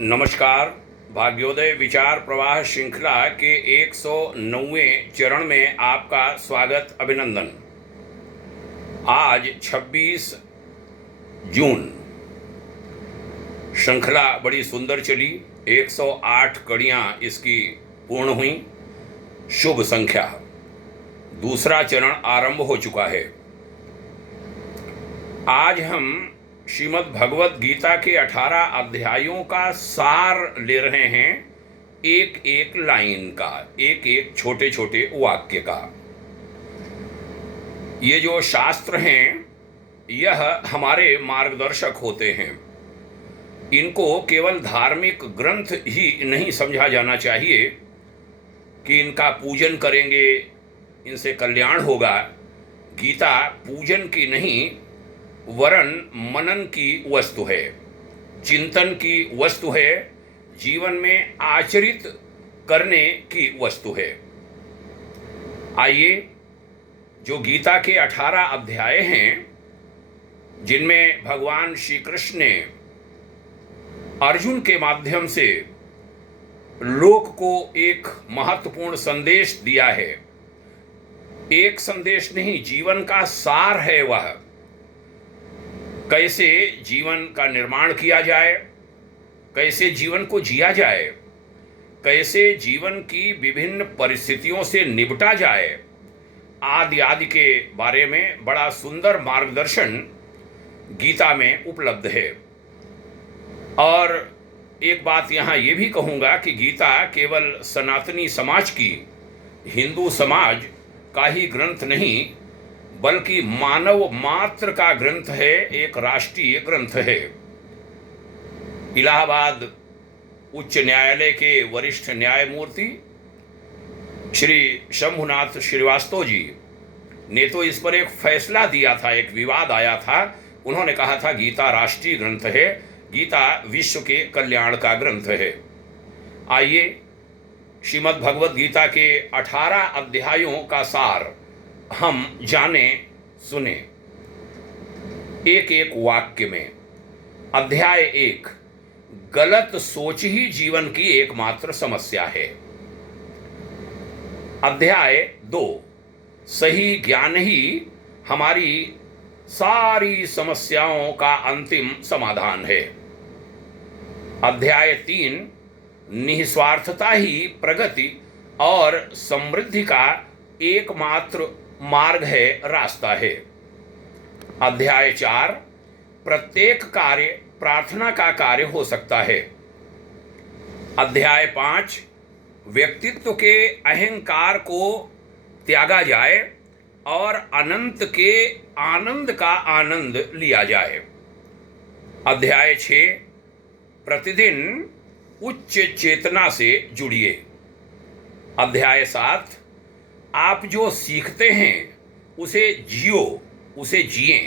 नमस्कार। भाग्योदय विचार प्रवाह श्रृंखला के 109वें चरण में आपका स्वागत, अभिनंदन। आज 26 जून। श्रृंखला बड़ी सुंदर चली, 108 कड़ियां इसकी पूर्ण हुई। शुभ संख्या। दूसरा चरण आरंभ हो चुका है। आज हम श्रीमद् भगवत गीता के 18 अध्यायों का सार ले रहे हैं, एक एक लाइन का, एक एक छोटे छोटे वाक्य का। ये जो शास्त्र हैं यह हमारे मार्गदर्शक होते हैं। इनको केवल धार्मिक ग्रंथ ही नहीं समझा जाना चाहिए कि इनका पूजन करेंगे इनसे कल्याण होगा। गीता पूजन की नहीं वरन मनन की वस्तु है, चिंतन की वस्तु है, जीवन में आचरित करने की वस्तु है। आइए, जो गीता के 18 अध्याय हैं जिनमें भगवान श्री कृष्ण ने अर्जुन के माध्यम से लोक को एक महत्वपूर्ण संदेश दिया है। एक संदेश नहीं, जीवन का सार है वह। कैसे जीवन का निर्माण किया जाए, कैसे जीवन को जिया जाए, कैसे जीवन की विभिन्न परिस्थितियों से निपटा जाए, आदि आदि के बारे में बड़ा सुंदर मार्गदर्शन गीता में उपलब्ध है। और एक बात यहाँ ये भी कहूँगा कि गीता केवल सनातनी समाज की, हिंदू समाज का ही ग्रंथ नहीं, बल्कि मानव मात्र का ग्रंथ है, एक राष्ट्रीय ग्रंथ है। इलाहाबाद उच्च न्यायालय के वरिष्ठ न्यायमूर्ति श्री शंभुनाथ श्रीवास्तव जी ने तो इस पर एक फैसला दिया था, एक विवाद आया था। उन्होंने कहा था गीता राष्ट्रीय ग्रंथ है, गीता विश्व के कल्याण का ग्रंथ है। आइए, श्रीमद् भगवद गीता के 18 अध्यायों का सार हम जाने सुने एक एक वाक्य में। अध्याय 1, गलत सोच ही जीवन की एकमात्र समस्या है। अध्याय 2, सही ज्ञान ही हमारी सारी समस्याओं का अंतिम समाधान है। अध्याय 3, निस्वार्थता ही प्रगति और समृद्धि का एकमात्र मार्ग है, रास्ता है। अध्याय 4, प्रत्येक कार्य प्रार्थना का कार्य हो सकता है। अध्याय 5, व्यक्तित्व के अहंकार को त्यागा जाए और अनंत के आनंद का आनंद लिया जाए। अध्याय 6, प्रतिदिन उच्च चेतना से जुड़िए। अध्याय 7, आप जो सीखते हैं उसे जियो, उसे जिए।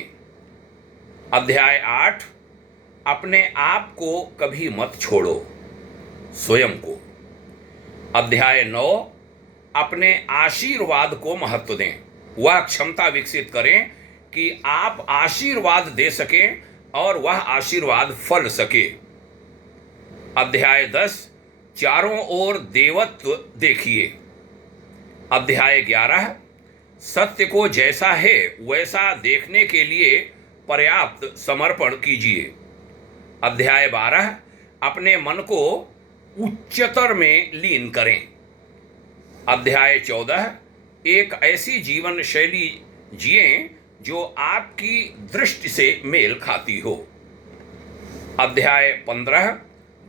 अध्याय 8, अपने आप को कभी मत छोड़ो, स्वयं को। अध्याय 9, अपने आशीर्वाद को महत्व दें, वह क्षमता विकसित करें कि आप आशीर्वाद दे सकें और वह आशीर्वाद फल सके। अध्याय 10, चारों ओर देवत्व देखिए। अध्याय 11, सत्य को जैसा है वैसा देखने के लिए पर्याप्त समर्पण कीजिए। अध्याय 12, अपने मन को उच्चतर में लीन करें। अध्याय 14, एक ऐसी जीवन शैली जिएं जो आपकी दृष्टि से मेल खाती हो। अध्याय 15,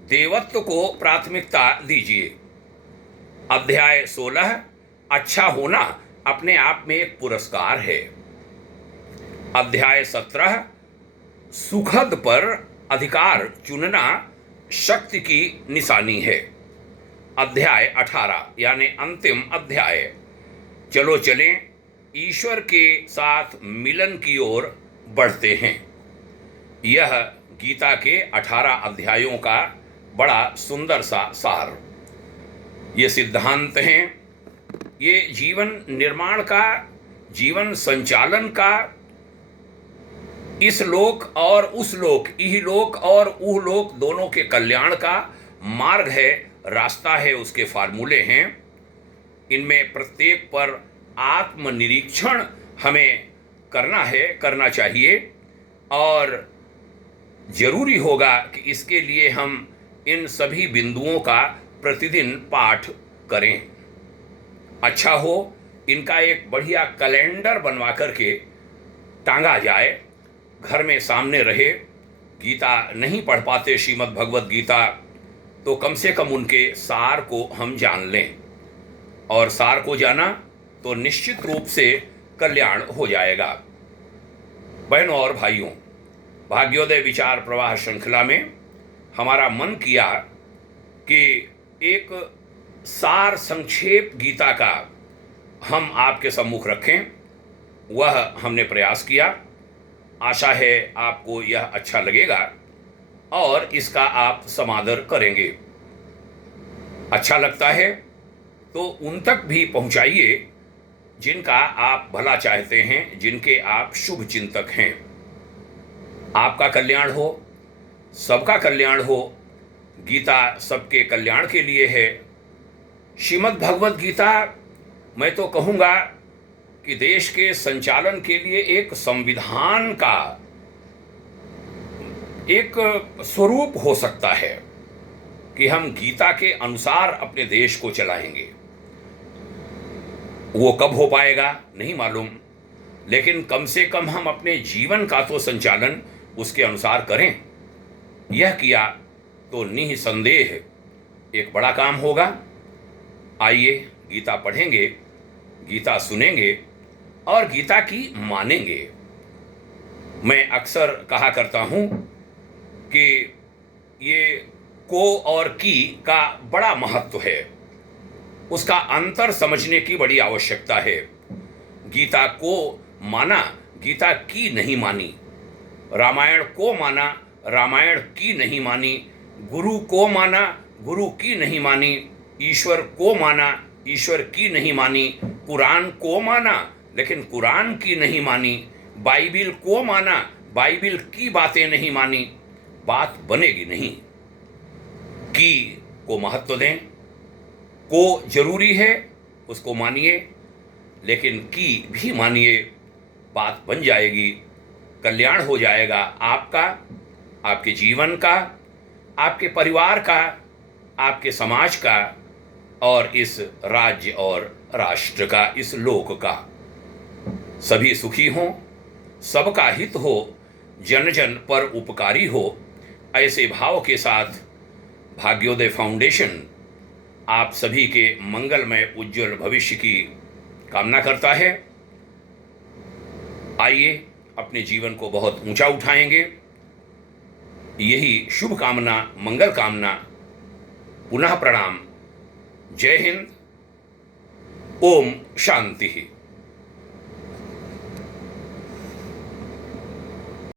देवत्व को प्राथमिकता दीजिए। अध्याय 16, अच्छा होना अपने आप में एक पुरस्कार है। अध्याय 17, सुखद पर अधिकार चुनना शक्ति की निशानी है। अध्याय 18 यानी अंतिम अध्याय, चलो चलें ईश्वर के साथ मिलन की ओर बढ़ते हैं। यह गीता के 18 अध्यायों का बड़ा सुंदर सा सार। ये सिद्धांत हैं, ये जीवन निर्माण का, जीवन संचालन का इस लोक और उस लोक, इहलोक और उहलोक दोनों के कल्याण का मार्ग है, रास्ता है, उसके फार्मूले हैं। इनमें प्रत्येक पर आत्मनिरीक्षण हमें करना है, करना चाहिए, और जरूरी होगा कि इसके लिए हम इन सभी बिंदुओं का प्रतिदिन पाठ करें। अच्छा हो इनका एक बढ़िया कैलेंडर बनवा करके टांगा जाए, घर में सामने रहे। गीता नहीं पढ़ पाते, श्रीमद् भगवत गीता, तो कम से कम उनके सार को हम जान लें, और सार को जाना तो निश्चित रूप से कल्याण हो जाएगा। बहनों और भाइयों, भाग्योदय विचार प्रवाह श्रृंखला में हमारा मन किया कि एक सार संक्षेप गीता का हम आपके सम्मुख रखें। वह हमने प्रयास किया। आशा है आपको यह अच्छा लगेगा और इसका आप समादर करेंगे। अच्छा लगता है तो उन तक भी पहुंचाइए जिनका आप भला चाहते हैं, जिनके आप शुभ चिंतक हैं। आपका कल्याण हो, सबका कल्याण हो। गीता सबके कल्याण के लिए है। श्रीमद् भगवत गीता, मैं तो कहूँगा कि देश के संचालन के लिए एक संविधान का एक स्वरूप हो सकता है कि हम गीता के अनुसार अपने देश को चलाएंगे। वो कब हो पाएगा नहीं मालूम, लेकिन कम से कम हम अपने जीवन का तो संचालन उसके अनुसार करें। यह किया तो निसंदेह एक बड़ा काम होगा। आइए गीता पढ़ेंगे, गीता सुनेंगे और गीता की मानेंगे। मैं अक्सर कहा करता हूं कि ये को और की का बड़ा महत्व है, उसका अंतर समझने की बड़ी आवश्यकता है। गीता को माना, गीता की नहीं मानी। रामायण को माना, रामायण की नहीं मानी। गुरु को माना, गुरु की नहीं मानी। ईश्वर को माना, ईश्वर की नहीं मानी। कुरान को माना, लेकिन कुरान की नहीं मानी। बाइबिल को माना, बाइबिल की बातें नहीं मानी। बात बनेगी नहीं। की को महत्व दें, को जरूरी है, उसको मानिए, लेकिन की भी मानिए। बात बन जाएगी, कल्याण हो जाएगा आपका, आपके जीवन का, आपके परिवार का, आपके समाज का, और इस राज्य और राष्ट्र का, इस लोक का। सभी सुखी हों, सबका हित हो, जन जन पर उपकारी हो। ऐसे भाव के साथ भाग्योदय फाउंडेशन आप सभी के मंगलमय उज्जवल भविष्य की कामना करता है। आइए अपने जीवन को बहुत ऊंचा उठाएंगे। यही शुभ कामना, मंगल कामना। पुनः प्रणाम। जय हिंद। ओम शांति।